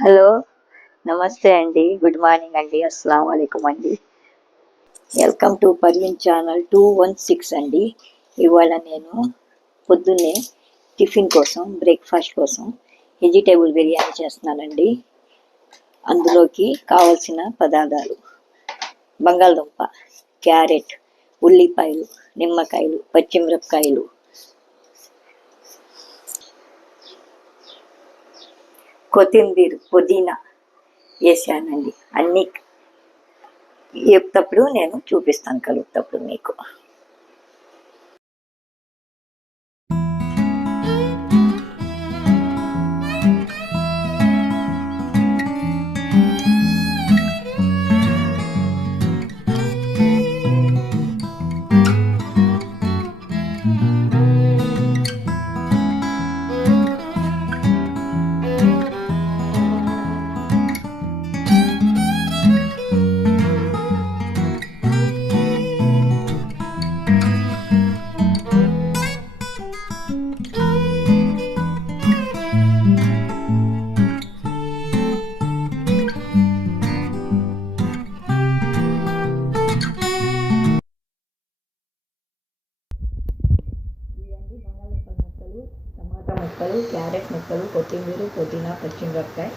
Hello. నమస్తే అండి. Good morning అండి. అస్సలాము అలైకుం అండి. వెల్కమ్ టు పర్వీన్ ఛానల్ 216 అండి. ఇవాళ నేను పొద్దున్నే టిఫిన్ కోసం బ్రేక్ఫాస్ట్ కోసం వెజిటేబుల్ బిర్యానీ చేస్తున్నానండి. అందులోకి కావలసిన పదార్థాలు: బంగాళదుంప, క్యారెట్, ఉల్లిపాయలు, నిమ్మకాయలు, పచ్చిమిరపకాయలు, కొత్తిమీర, పుదీనా వేసానండి. అన్నీ వేపుతప్పుడు నేను చూపిస్తాను, కలుపుతప్పుడు మీకు. బంగాళదుంప ముక్కలు, టమాటా ముక్కలు, క్యారెట్ ముక్కలు, కొత్తిమీర, పుదీనా, పచ్చిమిరపకాయ,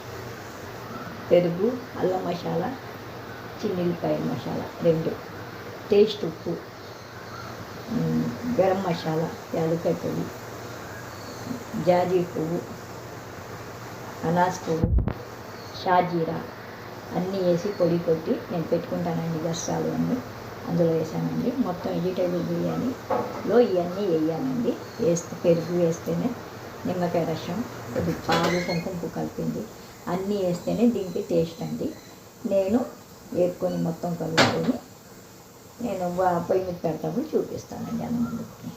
పెరుగు, అల్లం మసాలా, చిన్నిల్లిపాయ మసాలా 2, టేస్ట్ ఉప్పు, గరం మసాలా, యాలక్కాయ పొడి, జాజీ పువ్వు, అనాస్ పువ్వు, షాజీరా అన్నీ వేసి పొడి కొట్టి నేను పెట్టుకుంటానండి. గసాలు అన్నీ అందులో వేసానండి. మొత్తం వెజిటేబుల్ బిర్యానీలో ఇవన్నీ వేయాలండి. పెరుగు వేస్తేనే, నిమ్మకాయ రసం, కొద్ది పాలు, కుంకుమ కలిపింది అన్నీ వేస్తేనే దీనికి టేస్ట్ అండి. నేను వేసుకొని మొత్తం కలుపుకొని నేను పొయ్యి మీద పెడతాము, చూపిస్తానండి అన్న ముందుకి.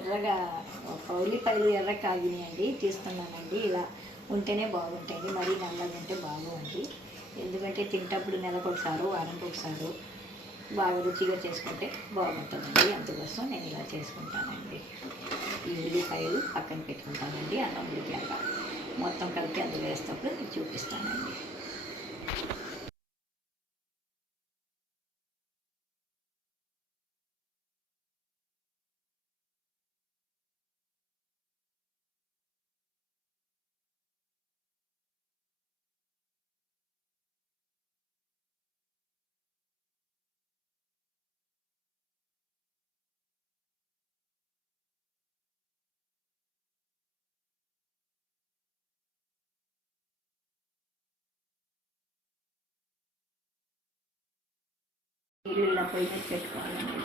ఎర్రగా ఒక ఉల్లిపాయలు ఎర్ర కాగినాయండి, తీస్తున్నానండి. ఇలా ఉంటేనే బాగుంటాయండి, మరీ నల్లగా ఉంటే బాగోండి. ఎందుకంటే తింటప్పుడు నెలకొకసారి వారానికి ఒకసారి బాగా రుచిగా చేసుకుంటే బాగుంటుందండి. అందుకోసం నేను ఇలా చేసుకుంటానండి. ఈ ఉల్లిపాయలు పక్కన పెట్టుకుంటానండి. అన్నం ఉడికాక మొత్తం కలిపి అందులో వేసేటప్పుడు మీకు చూపిస్తానండి. నీళ్ళు ఇలా పొయ్యి మీద పెట్టుకోవాలండి.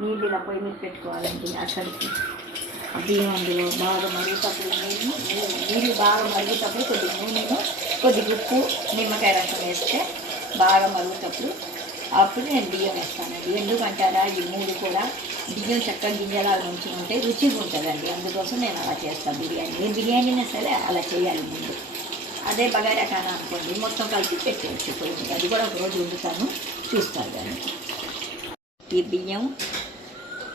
నీళ్ళు ఇలా పొయ్యి మీద పెట్టుకోవాలండి. అక్కడికి బియ్యం అందులో బాగా మరుగుతప్పుడు నీళ్ళు బాగా మరుగుతప్పుడు కొద్దిగా నూనెను, కొద్దిగా ఉప్పు, నిమ్మకాయ రసం వేస్తే బాగా మరుగుతప్పుడు అప్పుడు నేను బియ్యం వేస్తానండి. ఎందుకంటారా, ఈ మూడు కూడా బియ్యం చక్కగా గింజలాగా నుంచి ఉంటే రుచిగా ఉంటుందండి. అందుకోసం నేను అలా చేస్తాను బిర్యానీ. ఏ బిర్యానీనా సరే అలా చేయాలి ముందు. అదే బగారా కానా అనుకోండి, మొత్తం కలిపి పెట్టేయచ్చు పొయ్యి. అది కూడా ఒకరోజు వండుతాను, చూస్తాను దాన్ని. ఈ బియ్యం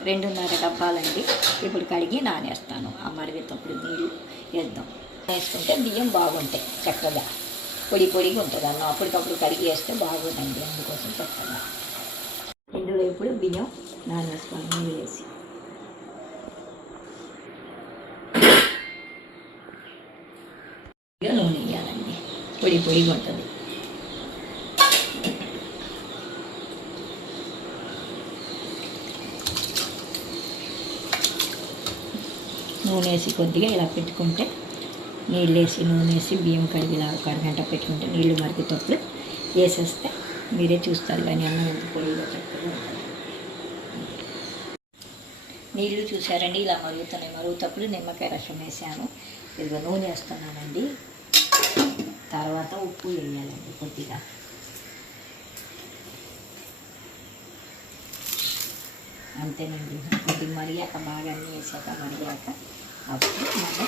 2.5 డబ్బాలండి. ఇప్పుడు కడిగి నానేస్తాను. ఆ మరిగేటప్పుడు నీళ్ళు వేద్దాం. వేసుకుంటే బియ్యం బాగుంటాయి, చక్కగా పొడి పొడిగా ఉంటుంది అన్నం. అప్పటికప్పుడు కడిగి వేస్తే బాగుందండి, అందుకోసం చెప్తాను. ఇందులో ఇప్పుడు బియ్యం నానేసుకోవాలి నీళ్ళు వేసి. నూనె వేయాలండి, పొడి పొడిగా ఉంటుంది. నూనె వేసి కొద్దిగా ఇలా పెట్టుకుంటే, నీళ్ళు వేసి నూనె వేసి బియ్యం కడిగిలా ఒక అరగంట పెట్టుకుంటే నీళ్ళు మరిగేటప్పుడు వేసేస్తే మీరే చూస్తారు. కానీ అన్నం ఎంత పొడిగా చక్కగా ఉంటుంది. నీళ్ళు చూసారండి, ఇలా మరుగుతున్నాయి. మరుగుతప్పుడు నిమ్మకాయ రసం వేసాను. ఇదిగో నూనె వేస్తున్నానండి. తర్వాత ఉప్పు వేయాలండి కొద్దిగా. అంతేనండి. కొద్దిగా మరిగాక బాగా అన్నీ వేసాక మరిగాక అప్పుడు మనం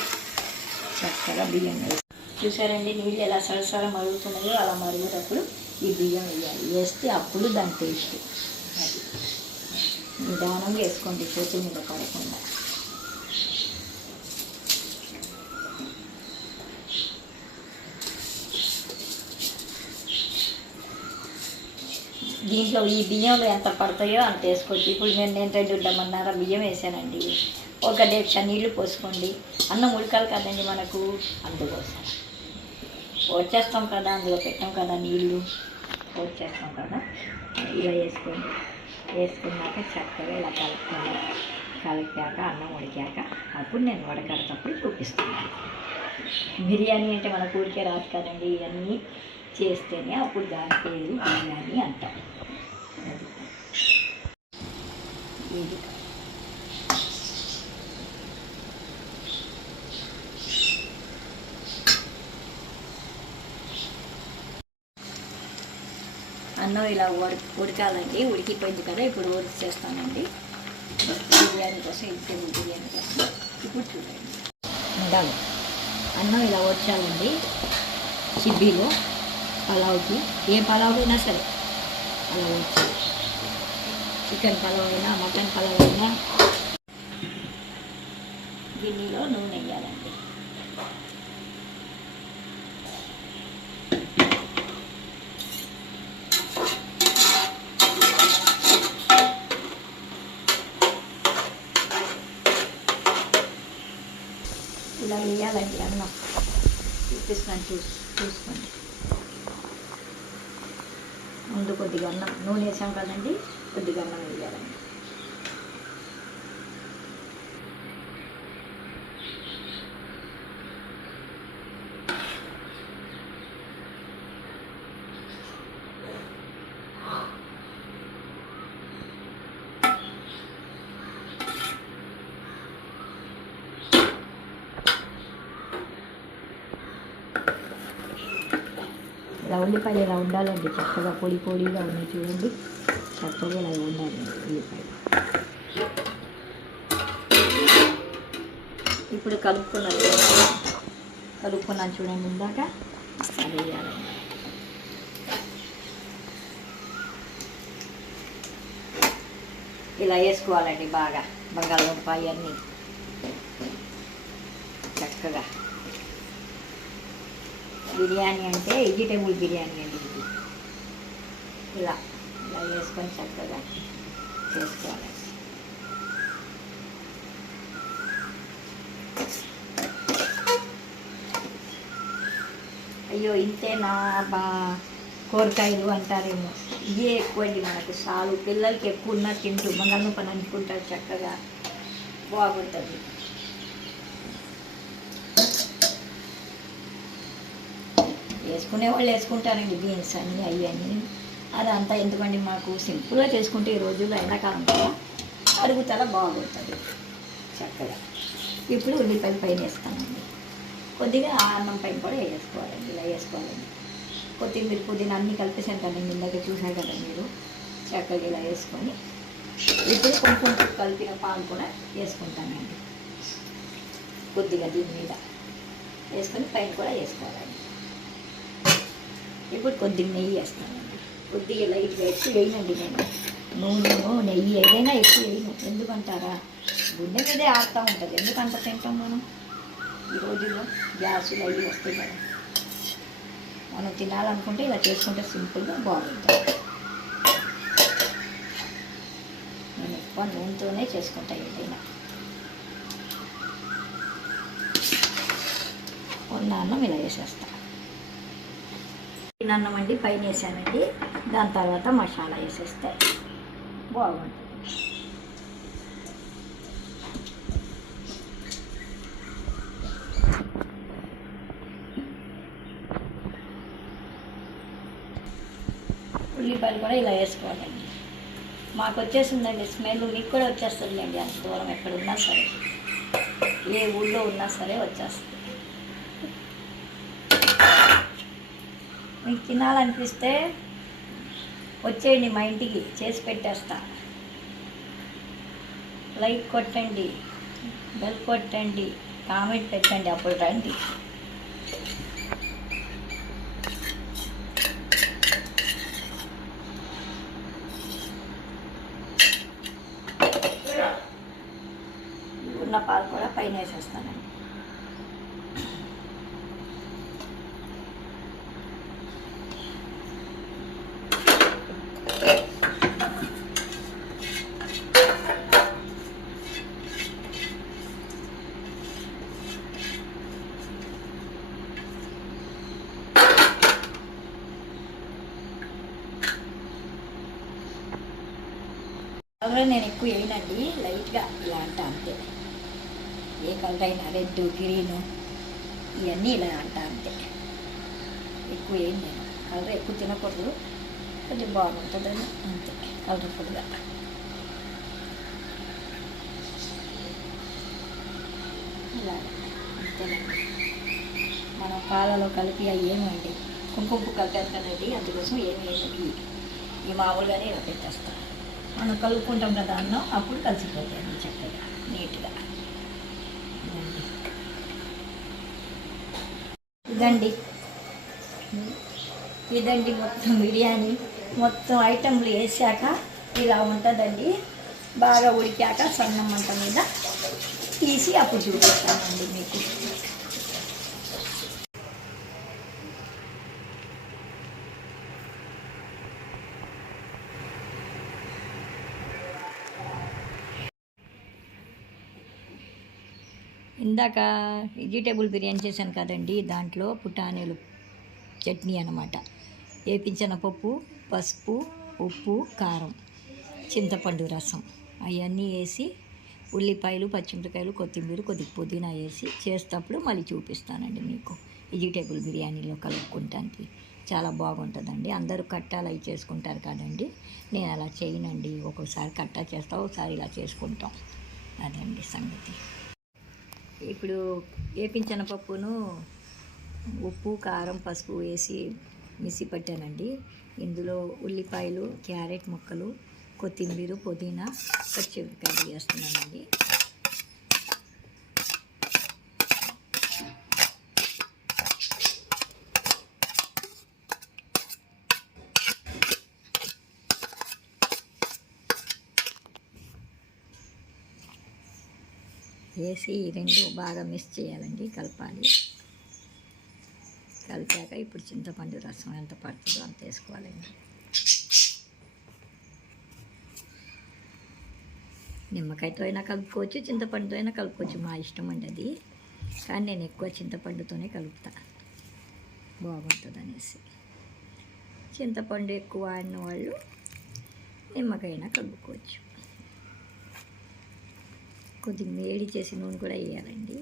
చక్కగా బియ్యం వేసి చూసారండి. నీళ్ళు ఎలా సరసర మరుగుతున్నాయో అలా మరుగుతప్పుడు ఈ బియ్యం వేయాలి. వేస్తే అప్పుడు దాని టేస్ట్. అది నిదానంగా వేసుకోండి, చేతుల మీద పడకుండా. దీంట్లో ఈ బియ్యంలో ఎంత పడతాయో అంత వేసుకోవచ్చు. ఇప్పుడు నేను 2.5 బియ్యం వేసానండి. 1 డేక్ష నీళ్ళు పోసుకోండి. అన్నం ఉడకాలి కదండి మనకు, అందుకోసం వచ్చేస్తాం కదా, అందులో పెట్టాం కదా నీళ్ళు, వచ్చేస్తాం కదా. ఇలా వేసుకోండి. వేసుకున్నాక చక్కగా ఇలా కలుపుకోండి. కలిపాక అన్నం ఉడికాక అప్పుడు నేను వడకడతప్పుడు చూపిస్తున్నాను. బిర్యానీ అంటే మన ఊరికే రాదు కదండి, ఇవన్నీ చేస్తేనే అప్పుడు దాని పేరు బిర్యానీ అంటారు. ఇది అన్నం ఇలా ఉడకాలండి. ఉడికిపోయింది కదా, ఇప్పుడు చేస్తానండి బిర్యానీ కోసం. ఇంటి బిర్యానీ కోసం ఇప్పుడు చూడండి. ఉండాలి అన్నం ఇలా వచ్చాలండి. చిబ్బీలో పలావ్కి, ఏ పలావ్ అయినా సరే అలా వచ్చాలి. చికెన్ పలావ్ అయినా, మటన్ పలావ్ అయినా. గిన్నెలో నూనె వేయాలండి. ఇలా వేయాలండి అన్నం. చూపిస్తున్నాను, చూసుకోండి. ముందు కొద్దిగా అన్నం, నూనె వేసాం కదండి, కొద్దిగా అన్నం వేయాలండి. ఇలా ఉల్లిపాయలు ఇలా ఉండాలండి, చక్కగా పొడి పొడిగా ఉన్నాయి చూడండి. చక్కగా ఇలా ఉండాలండి ఉల్లిపాయలు. ఇప్పుడు కలుపుకున్నాను చూడండి ఇందాక, అది వేయాలండి. ఇలా వేసుకోవాలండి బాగా, బంగాళదుంప అవన్నీ చక్కగా. బిర్యానీ అంటే వెజిటేబుల్ బిర్యానీ అండి ఇది. ఇలా ఇలా వేసుకొని చక్కగా చేసుకోవాలి. అయ్యో ఇంతేనా కూరగాయలు అంటారేమో, ఇవే ఎక్కువండి మనకు చాలు. పిల్లలకి ఎక్కువ ఉన్నా తింటూ బంగాళదుంప అనుకుంటారు, చక్కగా బాగుంటుంది. వేసుకునే వాళ్ళు వేసుకుంటారండి బీన్స్ అని అవి అని, అదంతా ఎందుకండి మాకు సింపుల్గా చేసుకుంటే ఈ రోజుల్లో ఎండాకాలం కదా అరుగుతల బాగుంటుంది చక్కగా. ఇప్పుడు ఉల్లిపాయలు పైన వేస్తానండి, కొద్దిగా అన్నం పైన కూడా వేసుకోవాలండి. ఇలా వేసుకోవాలండి. కొత్తిమీర పుదీనా అన్నీ కలిపేసాను కదండి, ఇందాక చూసారు కదా మీరు. చక్కగా ఇలా వేసుకొని ఇప్పుడు కొంచెం కలిపిన పాలు కూడా వేసుకుంటానండి కొద్దిగా దీని మీద వేసుకొని పైన కూడా వేసుకోవాలండి. ఇప్పుడు కొద్దిగా నెయ్యి వేస్తానండి, కొద్దిగా లైట్గా. ఎక్కువ వేయనండి నేను, నూనెను నెయ్యి ఏదైనా ఎక్కువ వేయను. ఎందుకంటారా, గుండె మీదే ఆడుతూ ఉంటుంది. ఎందుకంత తింటాం మనం ఈ రోజుల్లో, గ్యాసులు అవి వస్తాయి కదా. మనం తినాలనుకుంటే ఇలా చేసుకుంటే సింపుల్గా బాగుంటుంది. నేను ఎక్కువ నూనెతోనే చేసుకుంటాను ఏదైనా. ఉన్న అన్నం ఇలా వేసేస్తాను. అన్నం అండి పైన వేసానండి, దాని తర్వాత మసాలా వేసేస్తే బాగుంటుంది. ఉల్లిపాయలు కూడా ఇలా వేసుకోవాలండి. మాకు వచ్చేసిందండి స్మెల్, మీకు కూడా వచ్చేస్తుందండి. అంత దూరం ఎక్కడ ఉన్నా సరే, ఏ ఊళ్ళో ఉన్నా సరే వచ్చేస్తుంది. మీకు తినాలనిపిస్తే వచ్చేయండి మా ఇంటికి, చేసి పెట్టేస్తా. లైక్ కొట్టండి, బెల్ కొట్టండి, కామెంట్ పెట్టండి, అప్పుడు రండి. ఉన్న పాలు కూడా పైన వేసేస్తానండి. కలర్ నేను ఎక్కువ వేయనండి, లైట్గా ఇలా అంటా అంతే. ఏ కలర్ అయినా రెడ్, గ్రీను ఇవన్నీ ఇలా అంటా అంతే. ఎక్కువ వేయను నేను, కలర్ ఎక్కువ తినకూడదు, కొంచెం బాగుంటుందని అంతే. కలర్ఫుల్గా ఇలా అంతేనండి. మనం పాలలో కలిపి అవి ఏమండి కుంకుమ కలిపారు కదండి, అందుకోసం ఏమి వేయండి. ఈ మామూలుగానే ఇలా పెట్టేస్తాం. మనం కలుపుకుంటాం కదా అన్నం, అప్పుడు కలిసిపోతాయి చక్కగా నీట్గా. ఇదండి మొత్తం బిర్యానీ. మొత్తం ఐటెంలు వేసాక ఇలా ఉంటుందండి. బాగా ఉడికాక సన్నం మంట మీద తీసి అప్పుడు చూపిస్తానండి మీకు. ఇందాక వెజిటేబుల్ బిర్యానీ చేశాను కదండి, దాంట్లో పుటానీలు చట్నీ అన్నమాట. వేపించిన పప్పు, పసుపు, ఉప్పు, కారం, చింతపండు రసం అవన్నీ వేసి ఉల్లిపాయలు, పచ్చిమిరకాయలు, కొత్తిమీర, కొద్దిగా పుదీనా వేసి చేసేటప్పుడు మళ్ళీ చూపిస్తానండి మీకు. వెజిటేబుల్ బిర్యానీలో కలుపుకుంటానికి చాలా బాగుంటుందండి. అందరూ కట్టాలు అవి చేసుకుంటారు కదండి, నేను అలా చేయనండి. ఒక్కొక్కసారి కట్టా చేస్తా, ఒకసారి ఇలా చేసుకుంటాం. అదండి సంగతి. ఇప్పుడు వేపించిన పప్పును ఉప్పు, కారం, పసుపు వేసి మిక్సీ పట్టానండి. ఇందులో ఉల్లిపాయలు, క్యారెట్ ముక్కలు, కొత్తిమీర, పుదీనా, పచ్చిమిరపకాయలు వేస్తున్నానండి. వేసి ఈ రెండు బాగా మిక్స్ చేయాలండి, కలపాలి. కలిపాక ఇప్పుడు చింతపండు రసం ఎంత పడుతుందో అంత వేసుకోవాలండి. నిమ్మకాయతో అయినా కలుపుకోవచ్చు, చింతపండుతో అయినా కలుపుకోవచ్చు, మా ఇష్టం అండి అది. కానీ నేను ఎక్కువ చింతపండుతోనే కలుపుతా, బాగుంటుంది అనేసి. చింతపండు ఎక్కువ వాడిన వాళ్ళు నిమ్మకాయ అయినా కలుపుకోవచ్చు. కొద్దిగా వేడి చేసి నూనె కూడా వేయాలండి.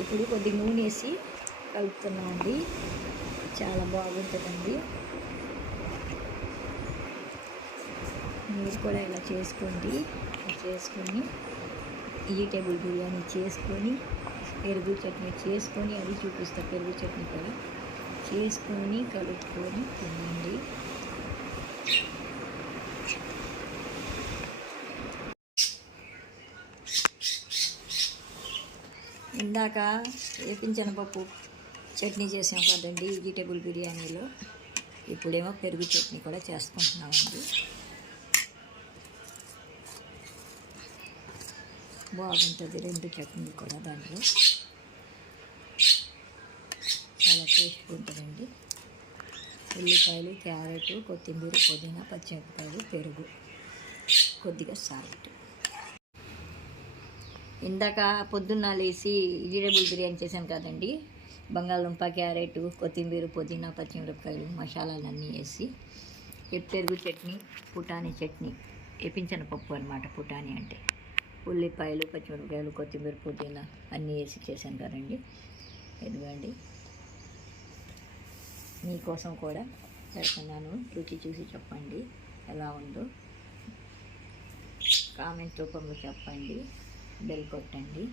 ఇప్పుడు కొద్దిగా నూనె వేసి కలుపుతున్నామండి, చాలా బాగుంటుందండి. మీరు కూడా ఇలా చేసుకోండి. చేసుకొని వెజిటేబుల్ బిర్యానీ చేసుకొని పెరుగు చట్నీ చేసుకొని, అది చూపిస్తా, పెరుగు చట్నీ కూడా చేసుకొని కలుపుకొని తినండి. ఇందాక వేపించనపప్పు చట్నీ చేసాం కదండి వెజిటేబుల్ బిర్యానీలో, ఇప్పుడేమో పెరుగు చట్నీ కూడా చేసుకుంటున్నామండి. బాగుంటుంది రెండు చట్నీలు కూడా, దాంట్లో చాలా టేస్ట్గా ఉంటుందండి. ఉల్లిపాయలు, క్యారెట్, కొత్తిమీర, పుదీనా, పచ్చిమిరపకాయలు, పెరుగు, కొద్దిగా సాల్ట్. ఇందాక పొద్దున్న లేచి వెజిటేబుల్ బిర్యానీ చేశాను కదండి, బంగాళదుంప, క్యారెట్, కొత్తిమీర, పుదీనా, పచ్చిమిరపకాయలు, మసాలాలన్నీ వేసి పెరుగు చట్నీ, పుటానీ చట్నీ, వేపించిన పప్పు అనమాట. పుటానీ అంటే ఉల్లిపాయలు, పచ్చిమిరపకాయలు, కొత్తిమీర, పుదీనా అన్నీ వేసి చేశాను కదండి. ఎదుగండి, మీకోసం కూడా పెడుతున్నాను, రుచి చూసి చెప్పండి ఎలా ఉందో, కామెంట్ రూపంలో చెప్పండి, బెల్ కొట్టండి.